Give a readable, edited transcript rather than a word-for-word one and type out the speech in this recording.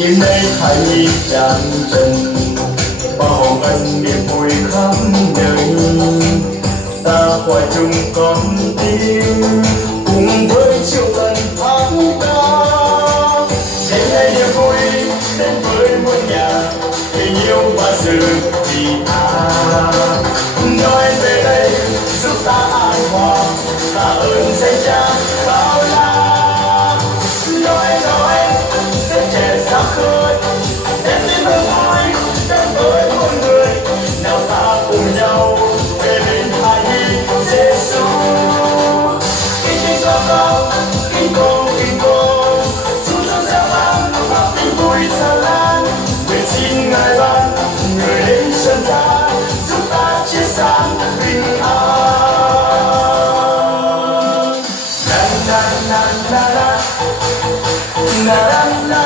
đêm nay khai tràn trần bao hồng ân niềm vui khắp nơi. Ta hòa chung con tim cùng với triệu tần hát ca. Đêm nay niềm vui đến với muôn nhà, tình yêu và sự thì nói về đây giúp ta an hòa, ta ơn danh cha bao la. Nói sẽ trẻ ra khơi đến với mơ vui đến với muôn người. Nào ta cùng nhau về bên hai nhi Giêsu. Kinh cô chúng ta sẽ mang bao tình vui xa lan. Nguyện xin ngài ban người đến chân ta giúp ta chia sáng bình an. Na na na na na na na na.